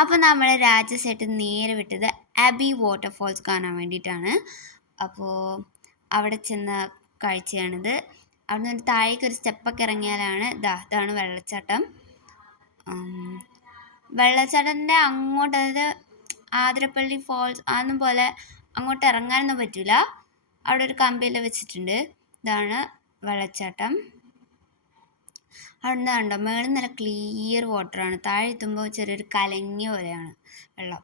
അപ്പോൾ നമ്മൾ രാജസേട്ടൻ നേരെ വിട്ടത് അബി വാട്ടർഫോൾസ് കാണാൻ വേണ്ടിയിട്ടാണ്. അപ്പോൾ അവിടെ ചെന്ന കാഴ്ചയാണിത്. അവിടെ നിന്ന് താഴേക്ക് ഒരു സ്റ്റെപ്പൊക്കെ ഇറങ്ങിയാലാണ് ഇതാണ് വെള്ളച്ചാട്ടം. വെള്ളച്ചാട്ടത്തിൻ്റെ അങ്ങോട്ട്, അതായത് ആതിരപ്പള്ളി ഫോൾസ് അതൊന്നും പോലെ അങ്ങോട്ട് ഇറങ്ങാനൊന്നും പറ്റില്ല. അവിടെ ഒരു കമ്പിയെല്ലാം വെച്ചിട്ടുണ്ട്. ഇതാണ് വെള്ളച്ചാട്ടം. അവിടെ നിന്ന് കണ്ടോ, മേളിൽ നല്ല ക്ലിയർ വാട്ടറാണ്. താഴെ എത്തുമ്പോൾ ചെറിയൊരു കലങ്ങിയ പോലെയാണ് വെള്ളം.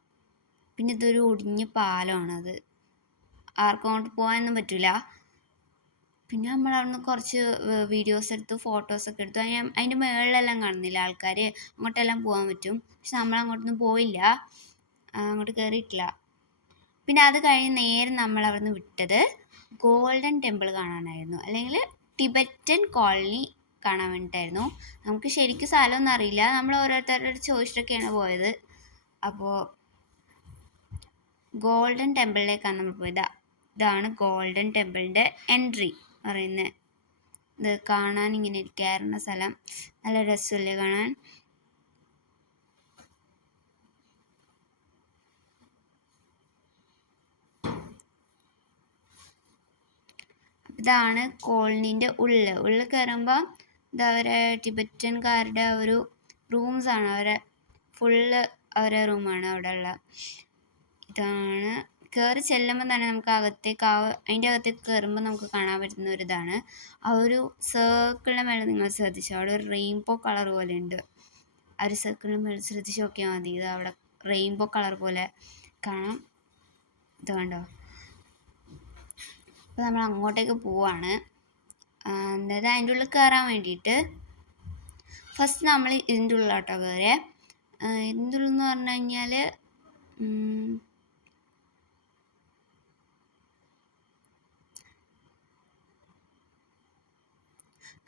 പിന്നെ ഇതൊരു ഒടിഞ്ഞ പാലമാണ്. അത് ആർക്കും അങ്ങോട്ട് പോകാനൊന്നും പറ്റില്ല. പിന്നെ നമ്മൾ അവിടെ നിന്ന് കുറച്ച് വീഡിയോസ് എടുത്തു, ഫോട്ടോസൊക്കെ എടുത്തു. അതിൻ്റെ മുകളിലെല്ലാം കാണുന്നില്ല ആൾക്കാർ, അങ്ങോട്ടെല്ലാം പോകാൻ പറ്റും. പക്ഷെ നമ്മളങ്ങോട്ടൊന്നും പോയില്ല, അങ്ങോട്ട് കയറിയിട്ടില്ല. പിന്നെ അത് കഴിഞ്ഞ് നേരെ നമ്മൾ അവിടെ നിന്ന് വിട്ടത് ഗോൾഡൻ ടെമ്പിൾ കാണാനായിരുന്നു, അല്ലെങ്കിൽ ടിബറ്റൻ കോളനി കാണാൻ വേണ്ടിയിട്ടായിരുന്നു. നമുക്ക് ശരിക്കും സ്ഥലമൊന്നും അറിയില്ല, നമ്മൾ ഓരോരുത്തരോട് ചോദിച്ചിട്ടൊക്കെയാണ് പോയത്. അപ്പോൾ ഗോൾഡൻ ടെമ്പിളിലേക്കാണ് നമ്മൾ പോയത്. ഇതാണ് ഗോൾഡൻ ടെമ്പിളിൻ്റെ എൻട്രി പറയുന്നത്. ഇത് കാണാൻ ഇങ്ങനെ കയറുന്ന സ്ഥലം നല്ല രസമല്ലേ കാണാൻ. ഇതാണ് കോളനീൻ്റെ ഉള്ളിൽ കയറുമ്പോൾ ഇത് അവരെ ടിബറ്റൻകാരുടെ ഒരു റൂംസാണ്, അവരെ ഫുള്ള് അവരെ റൂമാണ് അവിടെ ഉള്ള. ഇതാണ് കയറി ചെല്ലുമ്പോൾ തന്നെ നമുക്ക് അകത്തേക്ക് അതിൻ്റെ അകത്തേക്ക് കയറുമ്പോൾ നമുക്ക് കാണാൻ പറ്റുന്ന ഒരിതാണ്. ആ ഒരു സർക്കിളിൻ്റെ മേലെ നിങ്ങൾ ശ്രദ്ധിച്ചു, അവിടെ ഒരു റെയിൻബോ കളർ പോലെ ഉണ്ട്. ആ ഒരു സർക്കിളിൻ്റെ മേലെ ശ്രദ്ധിച്ച് നോക്കിയാൽ മതി, ഇത് അവിടെ റെയിൻബോ കളർ പോലെ കാണാം. ഇത് കണ്ടോ. അപ്പോൾ നമ്മൾ അങ്ങോട്ടേക്ക് പോവാണ്. അതായത് അതിൻ്റെ ഉള്ളിൽ കയറാൻ വേണ്ടിയിട്ട് ഫസ്റ്റ് നമ്മൾ ഇതിൻ്റെ ഉള്ളിലോട്ടോ കയറിയേ. ഇതിൻ്റെ ഉള്ളിൽ എന്ന് പറഞ്ഞു കഴിഞ്ഞാൽ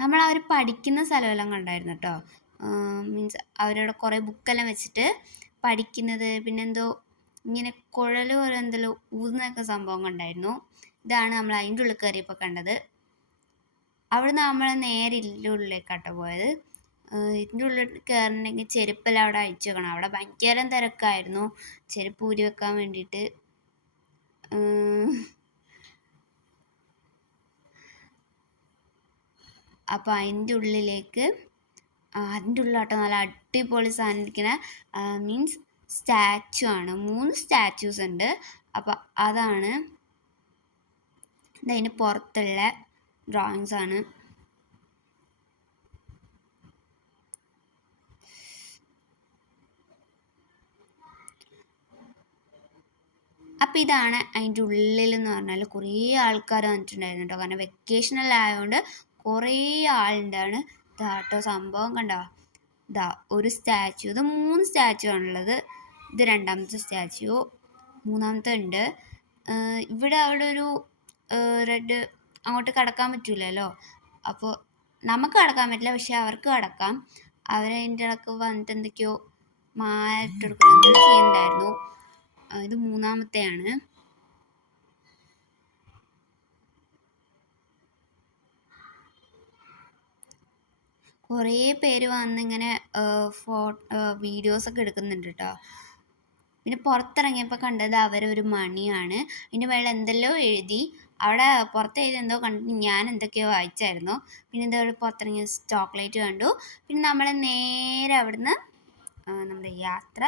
നമ്മൾ അവർ പഠിക്കുന്ന സ്ഥലമെല്ലാം കണ്ടായിരുന്നു കേട്ടോ. മീൻസ് അവരവിടെ കുറേ ബുക്കെല്ലാം വെച്ചിട്ട് പഠിക്കുന്നത്, പിന്നെന്തോ ഇങ്ങനെ കുഴൽ പോലെ എന്തെല്ലോ ഊതുന്നൊക്കെ സംഭവം കണ്ടായിരുന്നു. ഇതാണ് നമ്മൾ അതിൻ്റെ ഉള്ളിൽ കയറിയപ്പോൾ കണ്ടത്. അവിടുന്ന് നമ്മൾ നേരെ ഇതിൻ്റെ ഉള്ളിലേക്കാട്ടോ പോയത്. ഇതിൻ്റെ ഉള്ളിൽ കയറണമെങ്കിൽ ചെരുപ്പെല്ലാം അവിടെ അയച്ചു വെക്കണം. അവിടെ ഭയങ്കര തിരക്കായിരുന്നു ചെരുപ്പ് ഊരി വെക്കാൻ വേണ്ടിയിട്ട്. അപ്പോൾ അതിൻ്റെ ഉള്ളിലേക്ക് അതിൻ്റെ ഉള്ളിലാട്ടോ നല്ല അടിപൊളി സാധനം ഇരിക്കുന്ന മീൻസ് സ്റ്റാച്ചു ആണ്. 3 സ്റ്റാച്യൂസ് ഉണ്ട്. അപ്പോൾ അതാണ് ഇതിന് പുറത്തുള്ള ഡ്രോയിങ്സ് ആണ്. അപ്പോൾ ഇതാണ് അതിൻ്റെ ഉള്ളിലെന്ന് പറഞ്ഞാൽ കുറേ ആൾക്കാർ വന്നിട്ടുണ്ടായിരുന്നു കേട്ടോ. കാരണം വെക്കേഷനെല്ലാം ആയതുകൊണ്ട് കുറേ ആളുണ്ടാണ്. ഇതാട്ടോ സംഭവം കണ്ടോ. ഇതാ ഒരു സ്റ്റാച്യു, ഇത് 3 സ്റ്റാച്യു ആണുള്ളത്. ഇത് 2ാമത്തെ സ്റ്റാച്യു, 3ാമത്തെ ഉണ്ട്. അവിടെ ഒരു റെഡ് അങ്ങോട്ട് കടക്കാൻ പറ്റില്ലല്ലോ. അപ്പോൾ നമുക്ക് കടക്കാൻ പറ്റില്ല, പക്ഷെ അവർക്ക് കടക്കാം. അവരതിൻ്റെ ഇടയ്ക്ക് വന്നിട്ട് എന്തൊക്കെയോ മാറ്റിട്ടെടുക്കണം എന്തെങ്കിലും ചെയ്യുന്നുണ്ടായിരുന്നു. ഇത് 3ാമത്തെയാണ്. കുറേ പേര് വന്നിങ്ങനെ വീഡിയോസൊക്കെ എടുക്കുന്നുണ്ട് കേട്ടോ. പിന്നെ പുറത്തിറങ്ങിയപ്പോൾ കണ്ടത് അവരൊരു മണിയാണ്. അതിൻ്റെ മേളിൽ എന്തെല്ലോ എഴുതി. അവിടെ പുറത്ത് എഴുതി എന്തോ കണ്ടിട്ട് ഞാൻ എന്തൊക്കെയോ വായിച്ചായിരുന്നു. പിന്നെ എന്തോ പുറത്തിറങ്ങിയ ചോക്ലേറ്റ് കണ്ടു. പിന്നെ നമ്മൾ നേരെ അവിടുന്ന് നമ്മുടെ യാത്ര